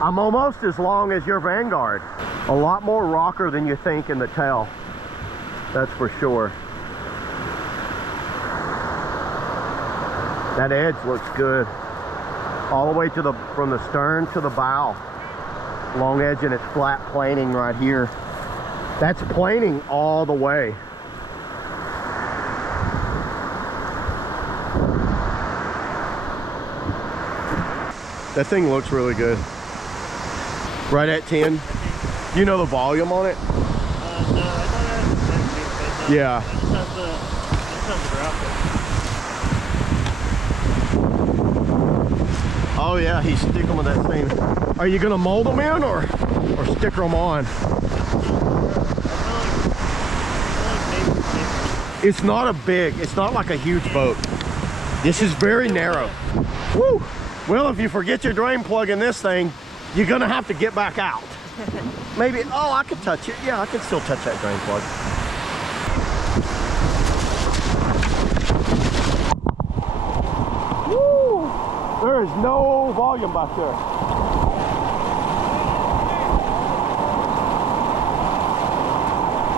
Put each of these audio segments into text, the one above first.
I'm almost as long as your Vanguard. A lot more rocker than you think in the tail. That's for sure. That edge looks good. All the way to from the stern to the bow. Long edge, and it's flat planing right here. That's planing all the way. That thing looks really good. Right at 10. You know the volume on it? No, I thought Yeah. It just has the Oh yeah, he's sticking with that thing. Are you gonna mold them in or sticker them on? It's not it's not like a huge boat. This is very narrow. Woo! Well, if you forget your drain plug in this thing, you're gonna have to get back out. Maybe, oh, I could touch it. Yeah, I can still touch that drain plug. Woo! There is no volume back there.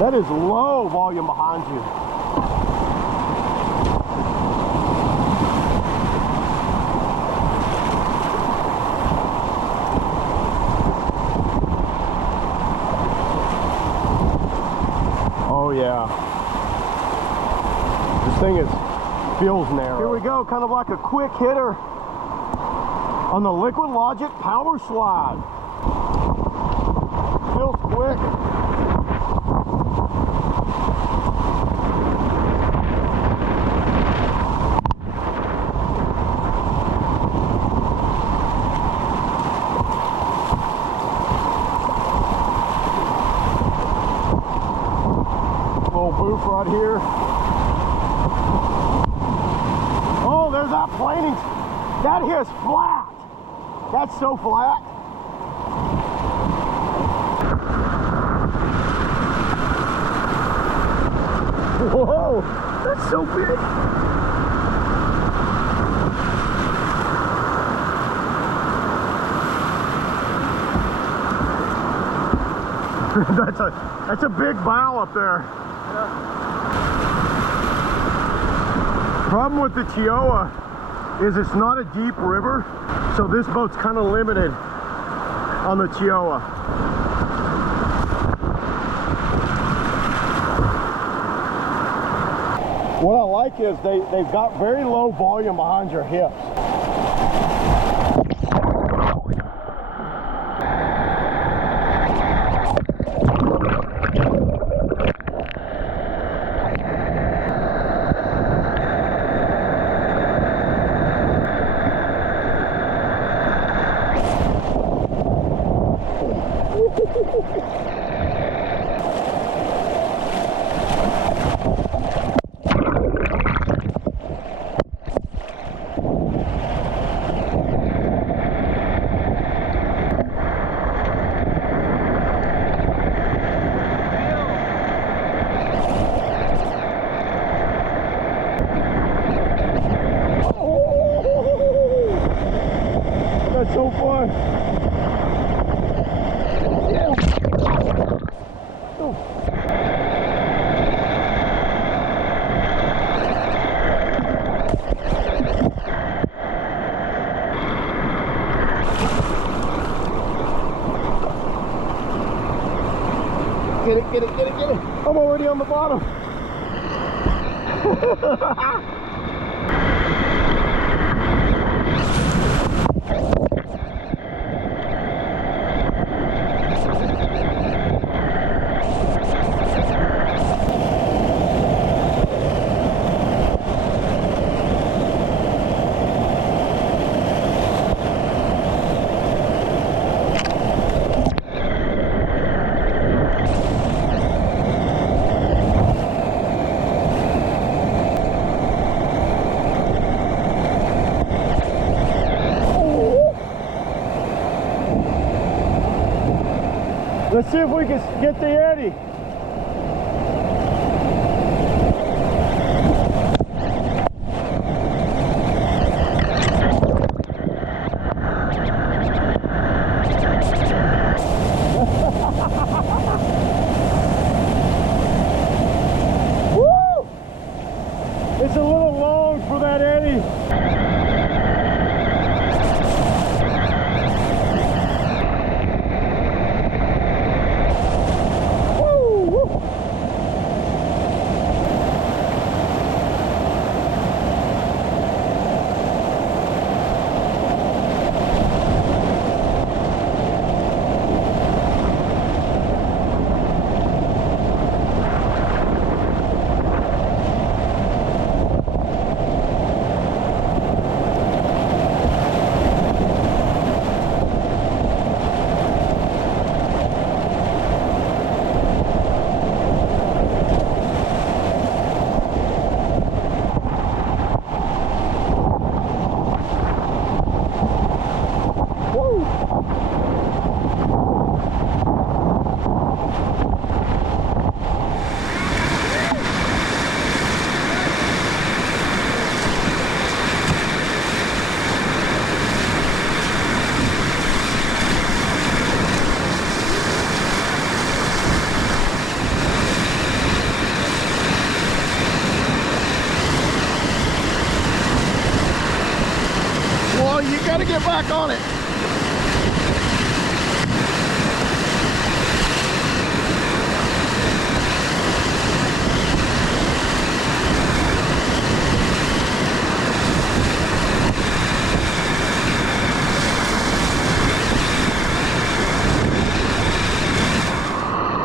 That is low volume behind you. Oh yeah. This thing feels narrow. Here we go, kind of like a quick hitter on the Liquidlogic Powerslide. Feels quick. Little booth right here. Oh, there's that planing. That here is flat. That's so flat. Whoa, that's so big. That's a big bow up there. Problem with the Kiowa is it's not a deep river, so this boat's kind of limited on the Kiowa. What I like is they've got very low volume behind your hips. That's so fun. Yeah. Oh. Get it, get it, get it, get it. I'm already on the bottom. Let's see if we can get the Eddy.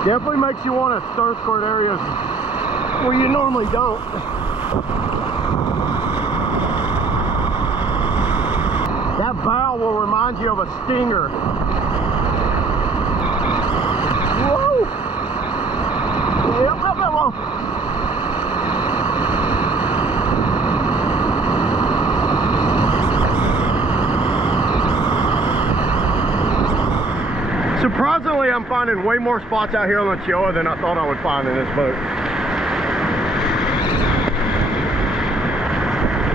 Definitely makes you want to stir squirt areas where you normally don't. That bow will remind you of a stinger. Whoa! Yep, yep, yep, whoa. Surprisingly, I'm finding way more spots out here on the Chioa than I thought I would find in this boat.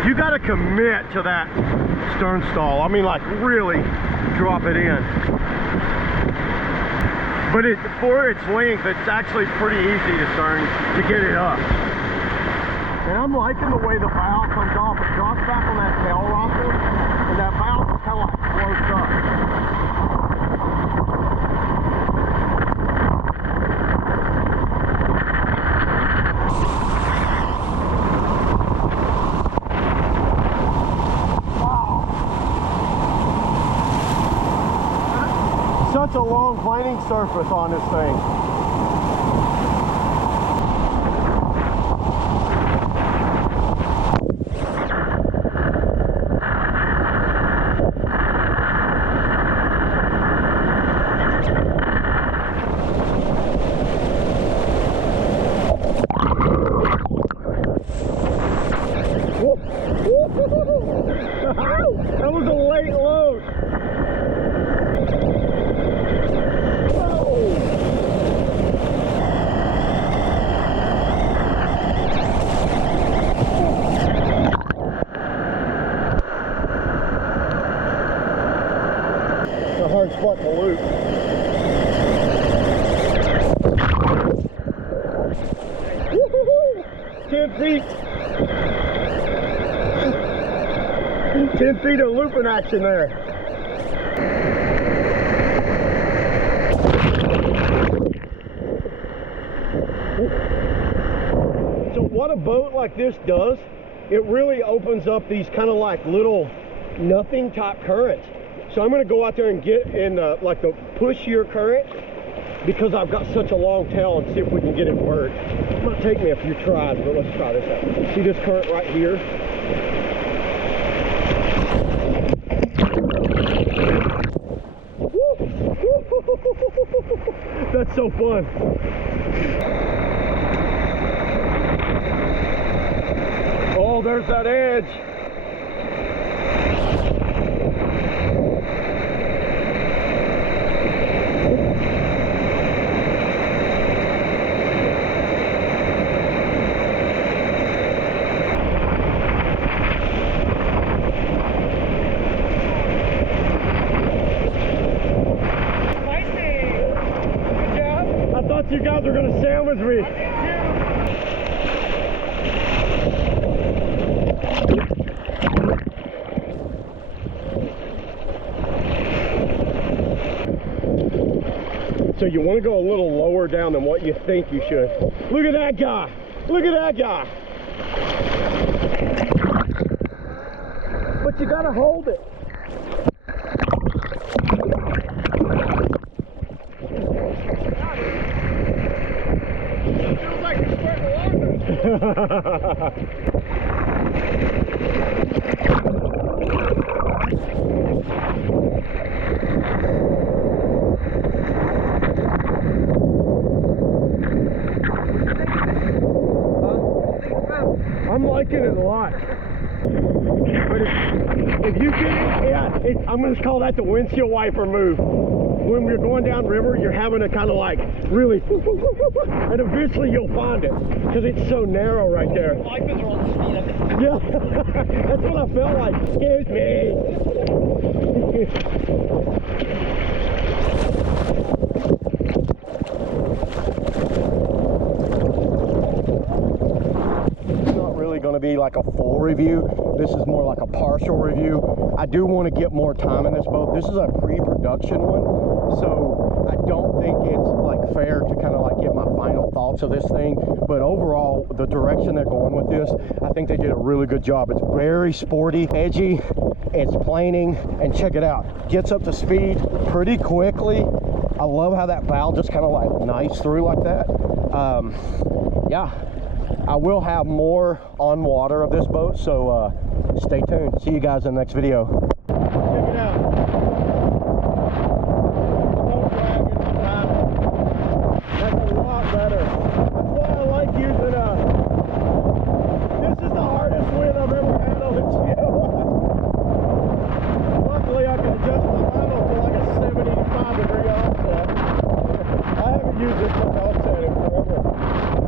You got to commit to that stern stall. I mean, like really drop it in. But for its length, it's actually pretty easy to stern to get it up. And I'm liking the way the bow comes off. It drops back on that tail rocker, and that bow just kind of like floats up. Such a long planing surface on this thing. That was a late load. A hard spot to loop. Woo-hoo-hoo! 10 feet. 10 feet of looping action there. So what a boat like this does, it really opens up these kind of like little nothing type currents. So I'm going to go out there and get in like the pushier current because I've got such a long tail and see if we can get it to work. It might take me a few tries, but let's try this out. See this current right here? That's so fun. Oh, there's that edge. You guys are going to sandwich me. So you want to go a little lower down than what you think you should. Look at that guy. Look at that guy. But you got to hold it. I'm liking it a lot. But if you get it, yeah, I'm going to call that the windshield wiper move. When we're going down river, you're having to kind of like really, and eventually you'll find it because it's so narrow right there. Wipers are on the speed of it. Yeah, that's what I felt like. Excuse me. It's not really going to be like a full review. This is more like a partial review. I do want to get more time in this boat. This is a pre-production one, so I don't think it's like fair to kind of like give my final thoughts of this thing. But overall, the direction they're going with this, I think they did a really good job. It's very sporty, edgy, it's planing, and check it out. Gets up to speed pretty quickly. I love how that valve just kind of like nice through like that. Yeah, I will have more on water of this boat, so stay tuned. See you guys in the next video. Check it out. That's a lot better. That's why I like using this is the hardest wind I've ever had on the GL. Luckily I can adjust my paddle to like a 75-degree offset. I haven't used this much offset in forever.